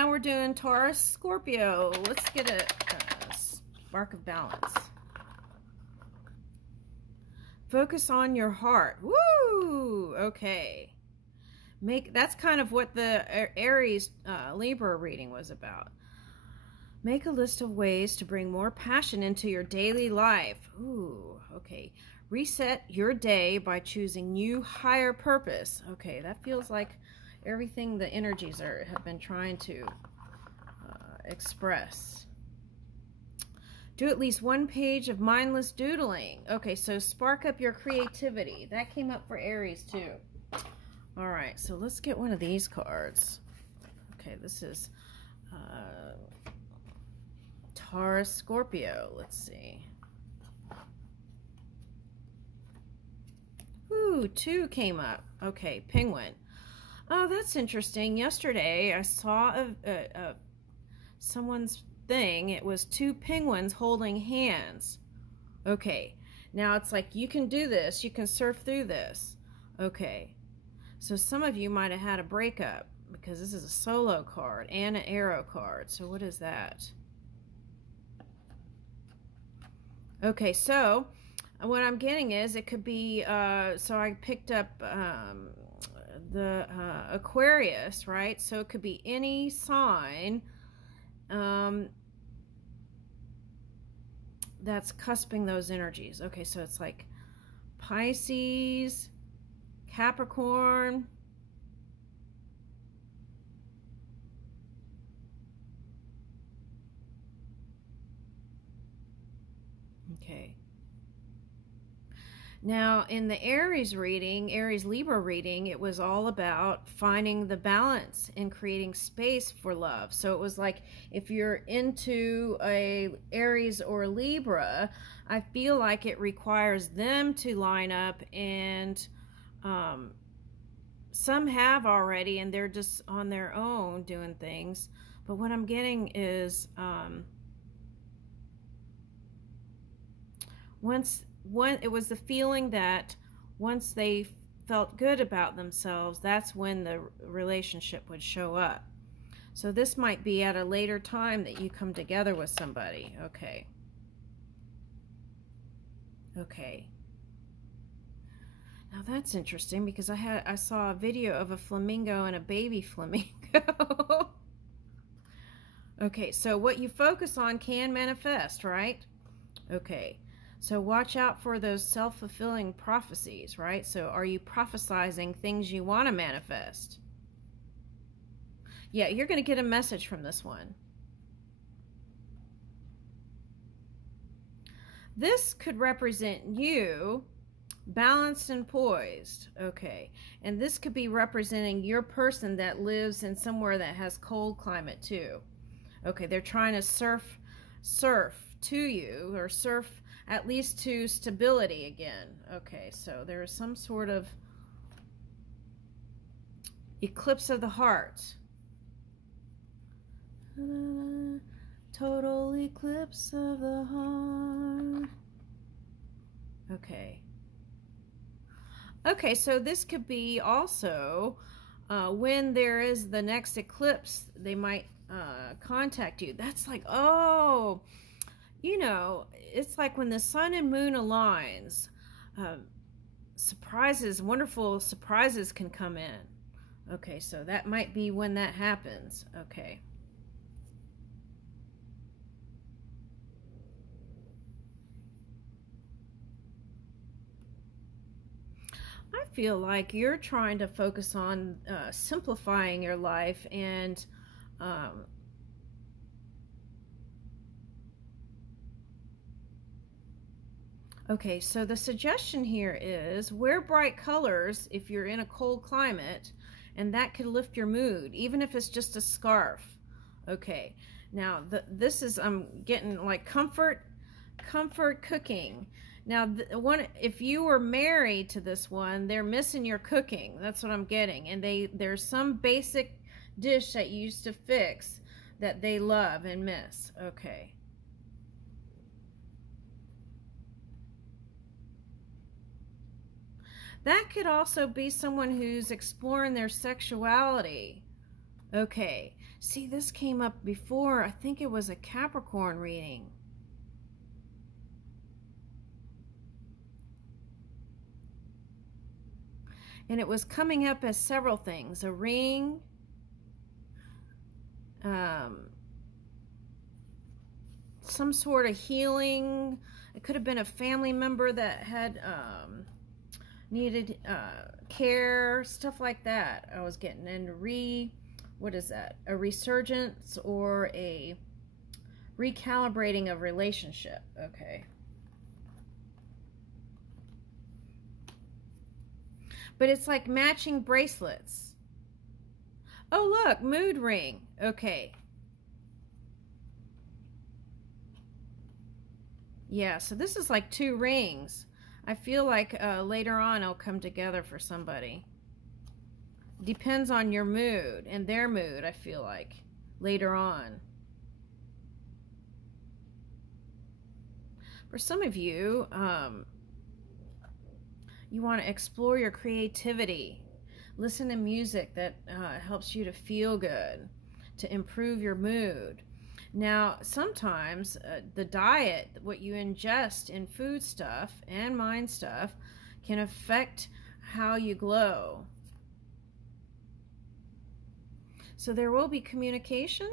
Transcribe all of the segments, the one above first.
Now we're doing Taurus Scorpio. Let's get a spark of balance. Focus on your heart. Woo! Okay. That's kind of what the Aries Libra reading was about. Make a list of ways to bring more passion into your daily life. Ooh, okay. Reset your day by choosing new higher purpose. Okay, that feels like everything the energies have been trying to express. Do at least one page of mindless doodling. Okay, so spark up your creativity. That came up for Aries too. All right, so let's get one of these cards. Okay, this is Taurus Scorpio. Let's see. Ooh, 2 came up. Okay, penguin. Oh, that's interesting. Yesterday, I saw someone's thing. It was 2 penguins holding hands. Okay, now it's like you can do this. You can surf through this. Okay, so some of you might have had a breakup because this is a solo card and an arrow card. So what is that? Okay, so what I'm getting is it could be, so I picked up the Aquarius, right? So it could be any sign that's cusping those energies. Okay, so it's like Pisces, Capricorn, okay. Now, in the Aries reading, Aries Libra reading, it was all about finding the balance and creating space for love. So it was like, if you're into a Aries or Libra, I feel like it requires them to line up, and some have already, and they're just on their own doing things. But what I'm getting is it was the feeling that once they felt good about themselves, that's when the relationship would show up. So this might be at a later time that you come together with somebody. Okay. Okay. Now that's interesting because I saw a video of a flamingo and a baby flamingo. Okay, so what you focus on can manifest, right? Okay. So watch out for those self-fulfilling prophecies, right? So are you prophesizing things you want to manifest? Yeah, you're going to get a message from this one. This could represent you balanced and poised. Okay. And this could be representing your person that lives in somewhere that has cold climate too. Okay, they're trying to surf to you, or surf at least to stability again. Okay, so there is some sort of eclipse of the heart. Total eclipse of the heart. Okay. Okay, so this could be also when there is the next eclipse, they might contact you. That's like, oh, you know, it's like when the sun and moon aligns, surprises, wonderful surprises can come in. Okay, so that might be when that happens. Okay. I feel like you're trying to focus on simplifying your life and okay, so the suggestion here is wear bright colors if you're in a cold climate, and that could lift your mood, even if it's just a scarf. Okay, now this is, I'm getting like comfort cooking. Now, if you were married to this one, they're missing your cooking. That's what I'm getting. And there's some basic dish that you used to fix that they love and miss. Okay. That could also be someone who's exploring their sexuality. Okay. See, this came up before. I think it was a Capricorn reading. And it was coming up as several things. A ring, some sort of healing. It could have been a family member that had needed care, stuff like that. I was getting into what is that? A resurgence or a recalibrating of relationship. Okay. But it's like matching bracelets. Oh, look, mood ring. Okay. Yeah, so this is like 2 rings. I feel like later on it'll come together for somebody. Depends on your mood and their mood, I feel like, later on. For some of you, you want to explore your creativity. Listen to music that helps you to feel good, to improve your mood. Now, sometimes the diet, what you ingest in food stuff and mind stuff, can affect how you glow. So there will be communication.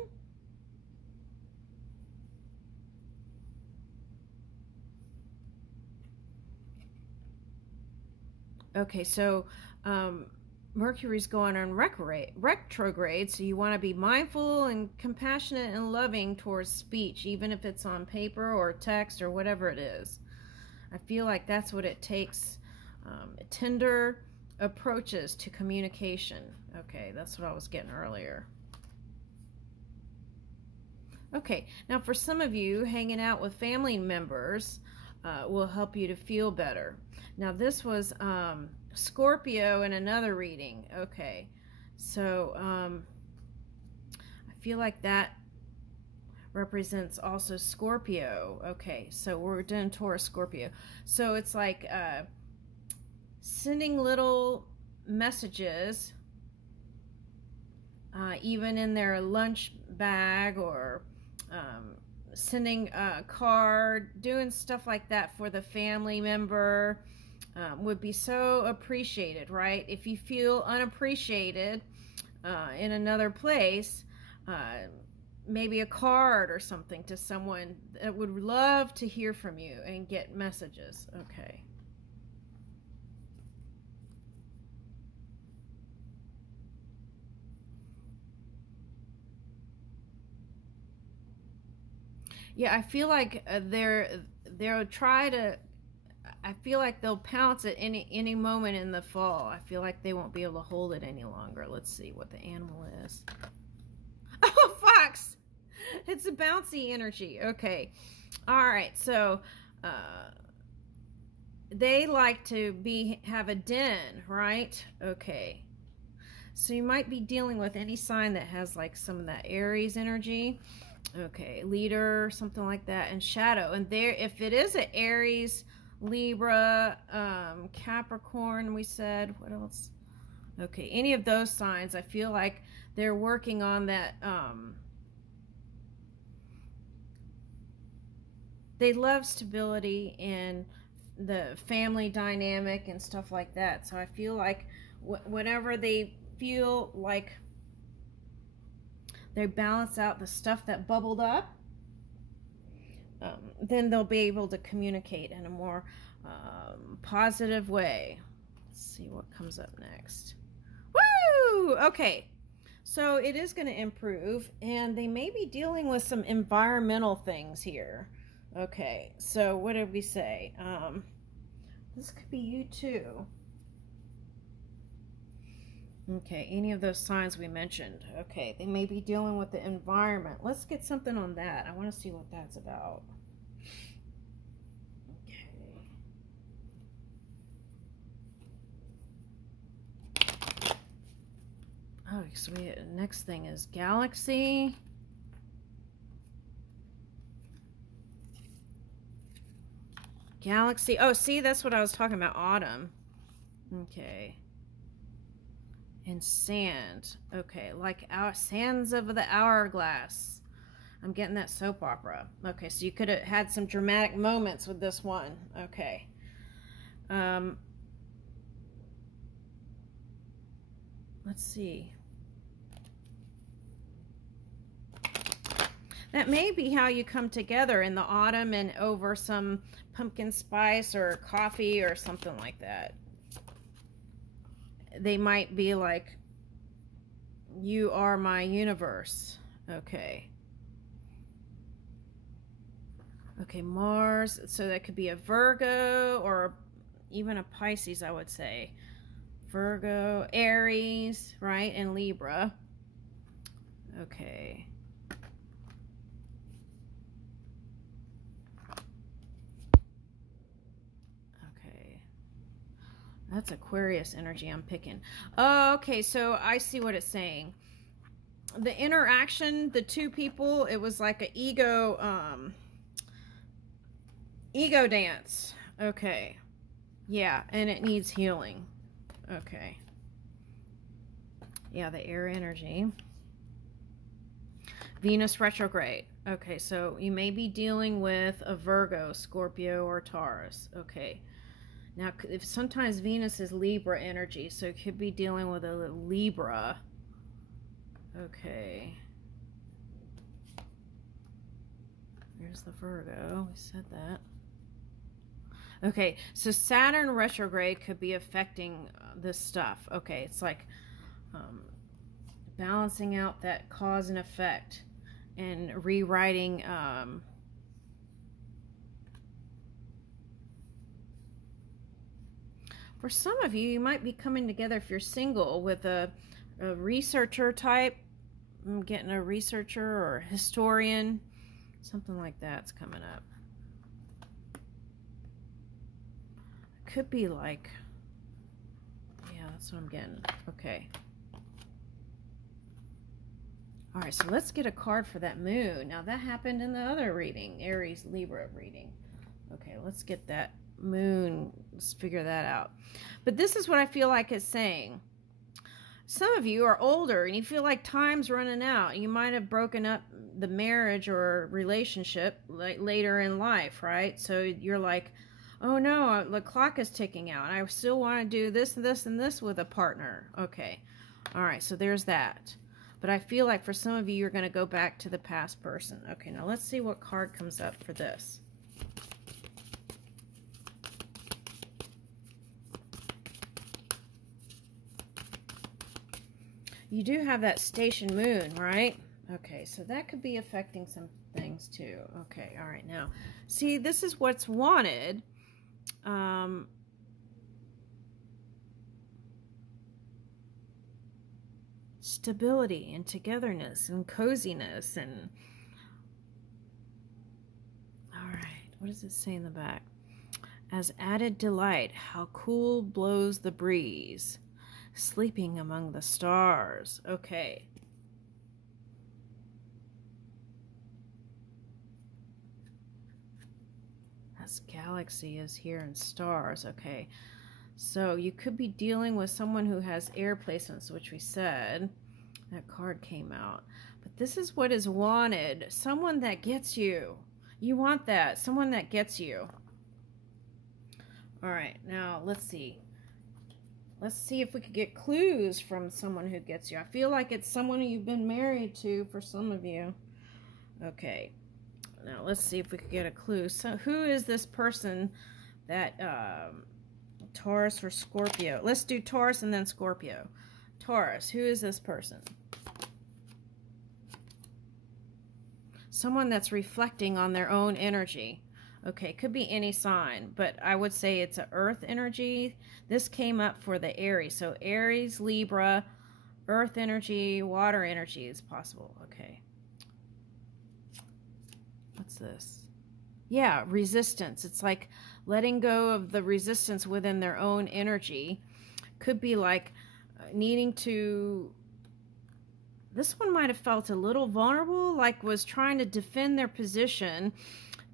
Okay, so Mercury's going on retrograde, so you want to be mindful and compassionate and loving towards speech, even if it's on paper or text or whatever it is. I feel like that's what it takes, tender approaches to communication. Okay, that's what I was getting earlier. Okay, now for some of you, hanging out with family members will help you to feel better. Now this was Scorpio in another reading. Okay, so I feel like that represents also Scorpio. Okay, so we're doing Taurus Scorpio. So it's like sending little messages, even in their lunch bag, or sending a card, doing stuff like that for the family member. Would be so appreciated, right? If you feel unappreciated in another place, maybe a card or something to someone that would love to hear from you and get messages. Okay. Yeah, I feel like they'll try to. I feel like they'll pounce at any moment in the fall. I feel like they won't be able to hold it any longer. Let's see what the animal is. Oh, fox! It's a bouncy energy. Okay. All right. So they like to have a den, right? Okay. So you might be dealing with any sign that has like some of that Aries energy. Okay, leader, something like that, and shadow. And there, if it is an Aries, Libra, Capricorn, we said, what else? Okay, any of those signs, I feel like they're working on that. They love stability and the family dynamic and stuff like that. So I feel like whenever they feel like they balance out the stuff that bubbled up, then they'll be able to communicate in a more positive way. Let's see what comes up next. Woo! Okay, so it is going to improve, and they may be dealing with some environmental things here. Okay, so what did we say? This could be you too. Okay, any of those signs we mentioned. Okay, they may be dealing with the environment. Let's get something on that. I want to see what that's about. Okay. Oh, so next thing is Galaxy. Galaxy. Oh, see, that's what I was talking about. Autumn. Okay. and sand. Okay, like our sands of the hourglass. I'm getting that soap opera. Okay, so you could have had some dramatic moments with this one. Okay. Let's see. That may be how you come together in the autumn and over some pumpkin spice or coffee or something like that. They might be like, you are my universe. Okay. Okay, Mars. So that could be a Virgo or even a Pisces, I would say. Virgo, Aries, right? And Libra. Okay. Okay. That's Aquarius energy I'm picking. Oh, okay, so I see what it's saying. The interaction, the two people, it was like an ego dance. Okay. Yeah, and it needs healing. Okay. Yeah, the air energy. Venus retrograde. Okay, so you may be dealing with a Virgo, Scorpio, or Taurus. Okay. Now, if sometimes Venus is Libra energy, so you could be dealing with a Libra. Okay. There's the Virgo. We said that. Okay, so Saturn retrograde could be affecting this stuff. Okay, it's like balancing out that cause and effect and rewriting for some of you, you might be coming together if you're single with a researcher type. I'm getting a researcher or a historian. Something like that's coming up. Could be like, yeah, that's what I'm getting. Okay. All right, so let's get a card for that moon. Now, that happened in the other reading, Aries Libra reading. Okay, let's get that moon. Let's figure that out. But this is what I feel like it's saying. Some of you are older and you feel like time's running out. You might have broken up the marriage or relationship later in life, right? So you're like, oh no, the clock is ticking out. I still want to do this, this, and this with a partner. Okay. All right, so there's that. But I feel like for some of you, you're going to go back to the past person. Okay, now let's see what card comes up for this. You do have that station moon, right? Okay, so that could be affecting some things too. Okay, all right, now, see, this is what's wanted. Stability and togetherness and coziness and all right, what does it say in the back? As added delight, how cool blows the breeze, sleeping among the stars. Okay. As galaxy is here and stars. Okay. So you could be dealing with someone who has air placements, which we said. That card came out. But this is what is wanted. Someone that gets you. You want that. Someone that gets you. All right. Now, let's see. Let's see if we could get clues from someone who gets you. I feel like it's someone you've been married to for some of you. Okay. Now, let's see if we could get a clue. So, who is this person that... Taurus or Scorpio. Let's do Taurus and then Scorpio. Taurus, who is this person? Someone that's reflecting on their own energy. Okay, could be any sign, but I would say it's an earth energy. This came up for the Aries. So Aries, Libra, earth energy, water energy is possible. Okay. What's this? Yeah, resistance. It's like letting go of the resistance within their own energy. Could be like needing to... This one might have felt a little vulnerable, like was trying to defend their position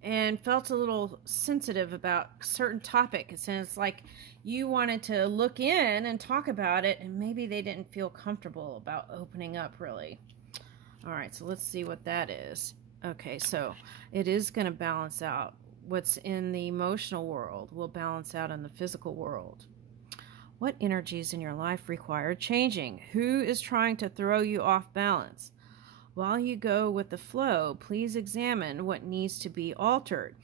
and felt a little sensitive about certain topics, and it's like you wanted to look in and talk about it, and maybe they didn't feel comfortable about opening up really. All right, so let's see what that is. Okay, so it is going to balance out. What's in the emotional world will balance out in the physical world. What energies in your life require changing? Who is trying to throw you off balance? While you go with the flow, please examine what needs to be altered.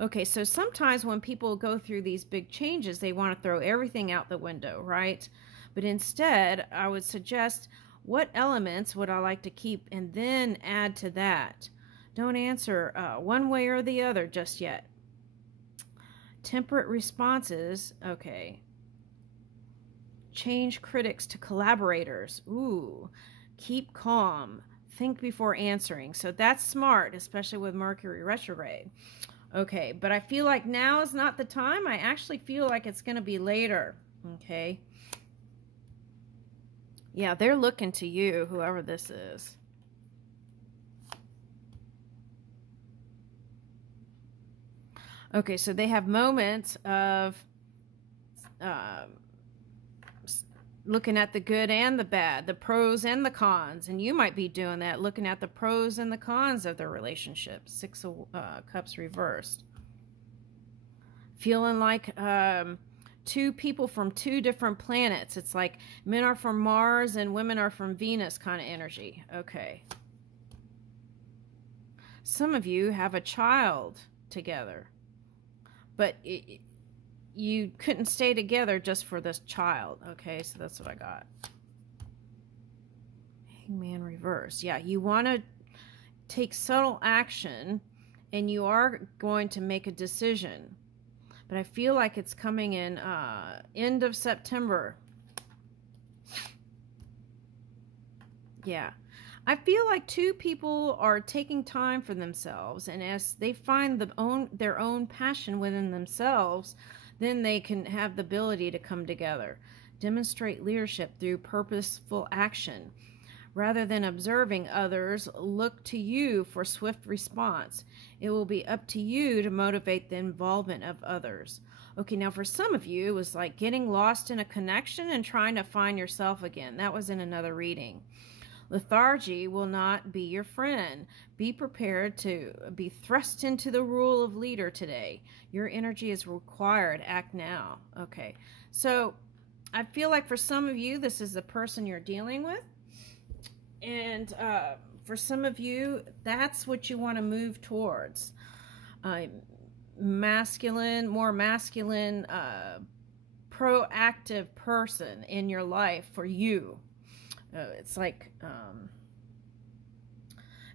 Okay, so sometimes when people go through these big changes, they want to throw everything out the window, right? But instead, I would suggest, what elements would I like to keep, and then add to that. Don't answer one way or the other just yet. Temperate responses, okay. Change critics to collaborators. Ooh, keep calm. Think before answering. So that's smart, especially with Mercury retrograde. Okay, but I feel like now is not the time. I actually feel like it's going to be later. Okay. Yeah, they're looking to you, whoever this is. Okay, so they have moments of looking at the good and the bad, the pros and the cons, and you might be doing that, looking at the pros and the cons of their relationship. Six of Cups reversed. Feeling like two people from two different planets. It's like men are from Mars and women are from Venus kind of energy. Okay. Some of you have a child together, but you couldn't stay together just for this child. Okay, so that's what I got. Hangman reverse. Yeah, you want to take subtle action, and you are going to make a decision. But I feel like it's coming in end of September. Yeah. I feel like two people are taking time for themselves, and as they find their own passion within themselves, then they can have the ability to come together. Demonstrate leadership through purposeful action. Rather than observing others, look to you for swift response. It will be up to you to motivate the involvement of others. Okay, now for some of you, it was like getting lost in a connection and trying to find yourself again. That was in another reading. Lethargy will not be your friend. Be prepared to be thrust into the role of leader today. Your energy is required. Act now. Okay, so I feel like for some of you, this is the person you're dealing with. And for some of you, that's what you want to move towards. Masculine, more masculine, proactive person in your life for you. It's like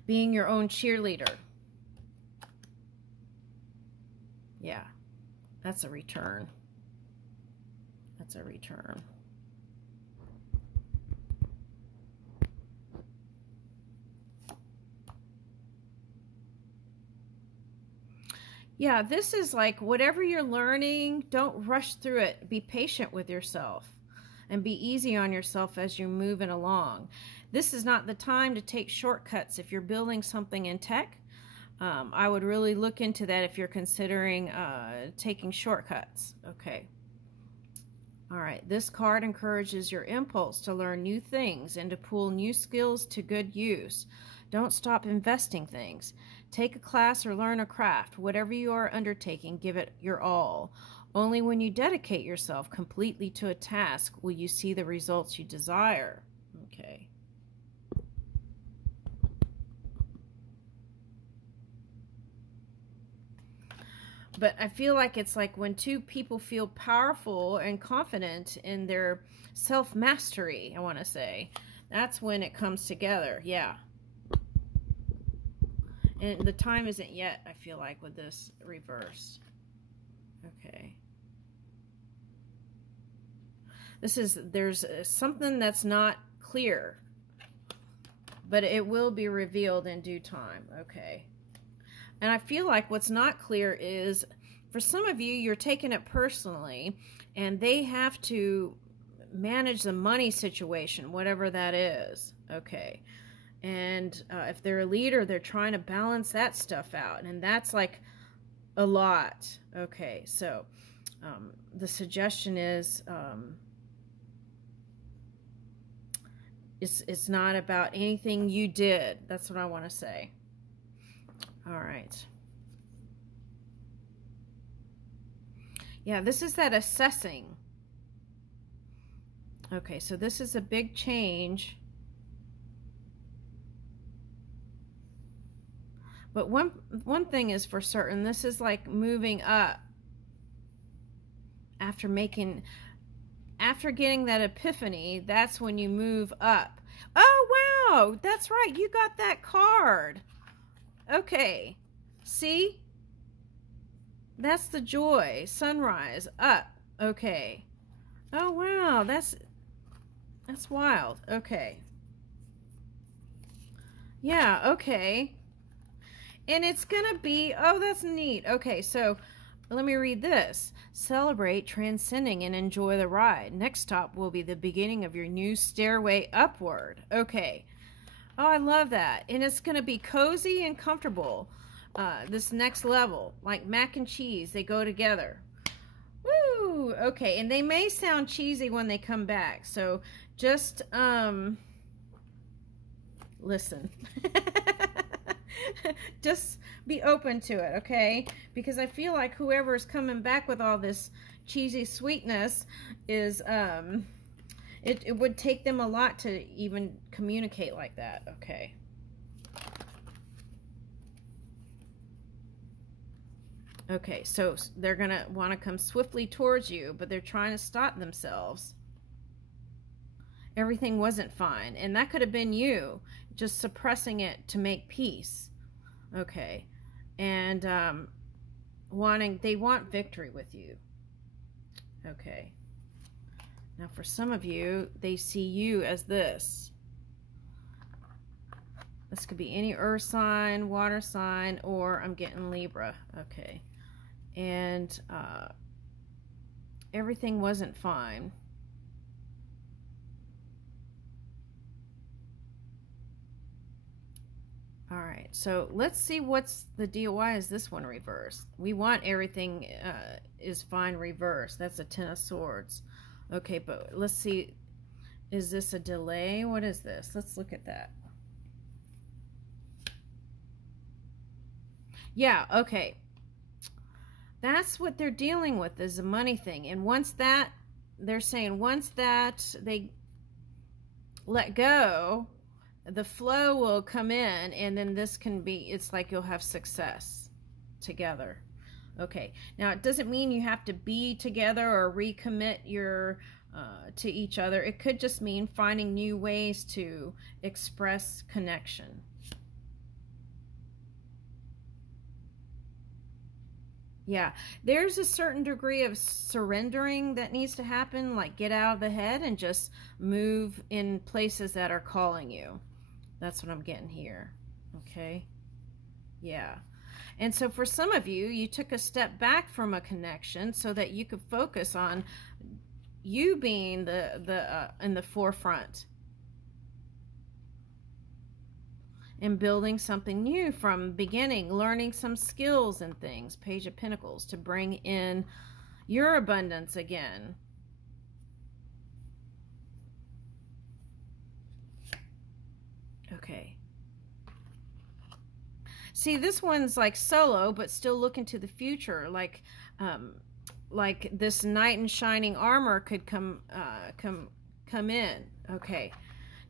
being your own cheerleader. Yeah, that's a return. That's a return. Yeah, this is like whatever you're learning, don't rush through it. Be patient with yourself and be easy on yourself as you're moving along. This is not the time to take shortcuts if you're building something in tech. I would really look into that if you're considering taking shortcuts. Okay. All right. This card encourages your impulse to learn new things and to pull new skills to good use. Don't stop investing things. Take a class or learn a craft. Whatever you are undertaking, give it your all. Only when you dedicate yourself completely to a task will you see the results you desire. Okay. But I feel like it's like when two people feel powerful and confident in their self-mastery, I want to say, that's when it comes together. Yeah. And the time isn't yet, I feel like, with this reverse. Okay. There's something that's not clear, but it will be revealed in due time. Okay. And I feel like what's not clear is, for some of you, you're taking it personally, and they have to manage the money situation, whatever that is. Okay. And if they're a leader, they're trying to balance that stuff out. And that's like A lot. Okay, so the suggestion is it's not about anything you did. That's what I want to say. All right. Yeah, this is that assessing. Okay, so this is a big change. But one thing is for certain, this is like moving up after getting that epiphany. That's when you move up. Oh, wow, that's right, you got that card. Okay, see, that's the joy, sunrise, up. Okay, oh wow, that's wild. Okay, yeah, okay. And it's gonna be, oh, that's neat. Okay, so let me read this. Celebrate transcending and enjoy the ride. Next stop will be the beginning of your new stairway upward. Okay. Oh, I love that. And it's gonna be cozy and comfortable. This next level, like mac and cheese, they go together. Woo! Okay, and they may sound cheesy when they come back, so just listen. Just be open to it, okay? Because I feel like whoever's coming back with all this cheesy sweetness is it would take them a lot to even communicate like that. Okay. Okay, so they're gonna want to come swiftly towards you, but they're trying to stop themselves. Everything wasn't fine, and that could have been you just suppressing it to make peace. Okay, and they want victory with you. Okay, now for some of you, they see you as this. This could be any earth sign, water sign, or I'm getting Libra. Okay, and everything wasn't fine. All right, so let's see what's the deal. Why is this one reversed? We want everything is fine reversed. That's a Ten of Swords. Okay, but let's see. Is this a delay? What is this? Let's look at that. Yeah, okay. That's what they're dealing with, is a money thing. And once that, they're saying once that they let go, the flow will come in, and then this can be, it's like you'll have success together. Okay, now it doesn't mean you have to be together or recommit your to each other. It could just mean finding new ways to express connection. Yeah, there's a certain degree of surrendering that needs to happen, like get out of the head and just move in places that are calling you. That's what I'm getting here. Okay. Yeah. And so for some of you, you took a step back from a connection so that you could focus on you being in the forefront and building something new from beginning, learning some skills and things. Page of Pentacles, to bring in your abundance again. Okay. See, this one's like solo, but still looking to the future. Like this knight in shining armor could come in. Okay.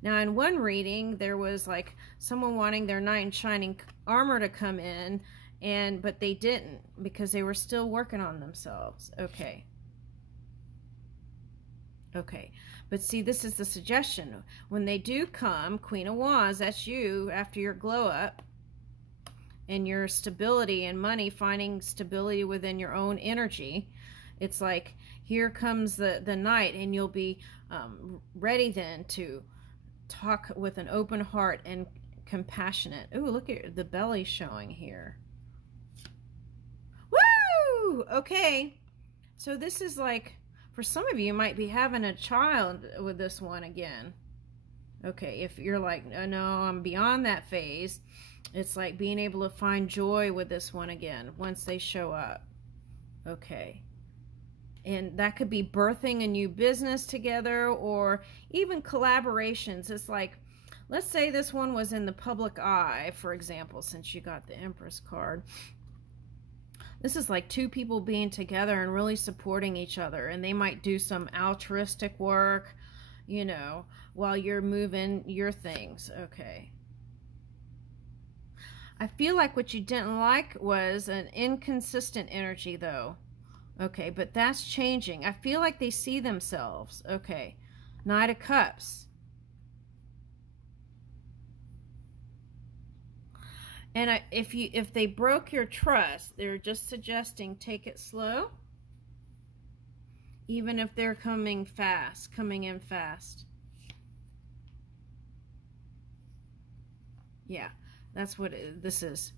Now, in one reading, there was like someone wanting their knight in shining armor to come in, but they didn't because they were still working on themselves. Okay. Okay. But see, this is the suggestion. When they do come, Queen of Wands, that's you after your glow up and your stability and money, finding stability within your own energy. It's like, here comes the knight, and you'll be ready then to talk with an open heart and compassionate. Ooh, look at the belly showing here. Woo! Okay. So this is like, for some of you, you might be having a child with this one again. Okay, if you're like, oh, no, I'm beyond that phase, it's like being able to find joy with this one again once they show up. Okay. And that could be birthing a new business together, or even collaborations. It's like, let's say this one was in the public eye, for example, since you got the Empress card. This is like two people being together and really supporting each other, and they might do some altruistic work, you know, while you're moving your things. Okay. I feel like what you didn't like was an inconsistent energy, though. Okay, but that's changing. I feel like they see themselves. Okay. Knight of Cups. And if they broke your trust, they're just suggesting take it slow. Even if they're coming in fast. Yeah, that's what this is.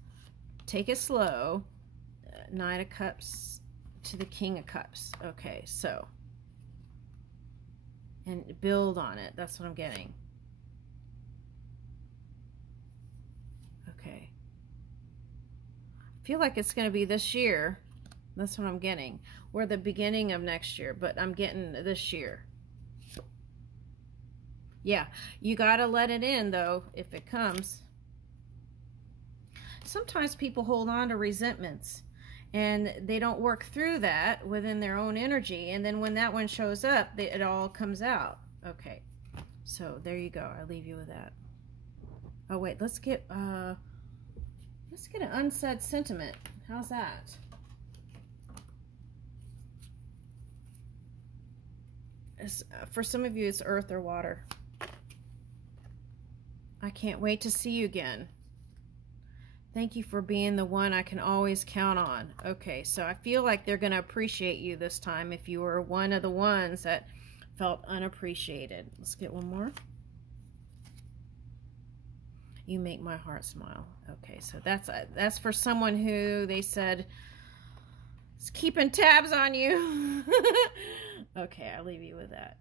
Take it slow. Knight of Cups to the King of Cups. Okay, so. And build on it. That's what I'm getting. Okay. I feel like it's going to be this year. That's what I'm getting. Or the beginning of next year, but I'm getting this year. Yeah, you got to let it in, though, if it comes. Sometimes people hold on to resentments, and they don't work through that within their own energy. And then when that one shows up, it all comes out. Okay, so there you go. I'll leave you with that. Oh, wait, let's get an unsaid sentiment. How's that? For some of you, it's earth or water. I can't wait to see you again. Thank you for being the one I can always count on. Okay, so I feel like they're going to appreciate you this time if you were one of the ones that felt unappreciated. Let's get one more. You make my heart smile. Okay, so that's for someone who they said is keeping tabs on you. Okay, I'll leave you with that.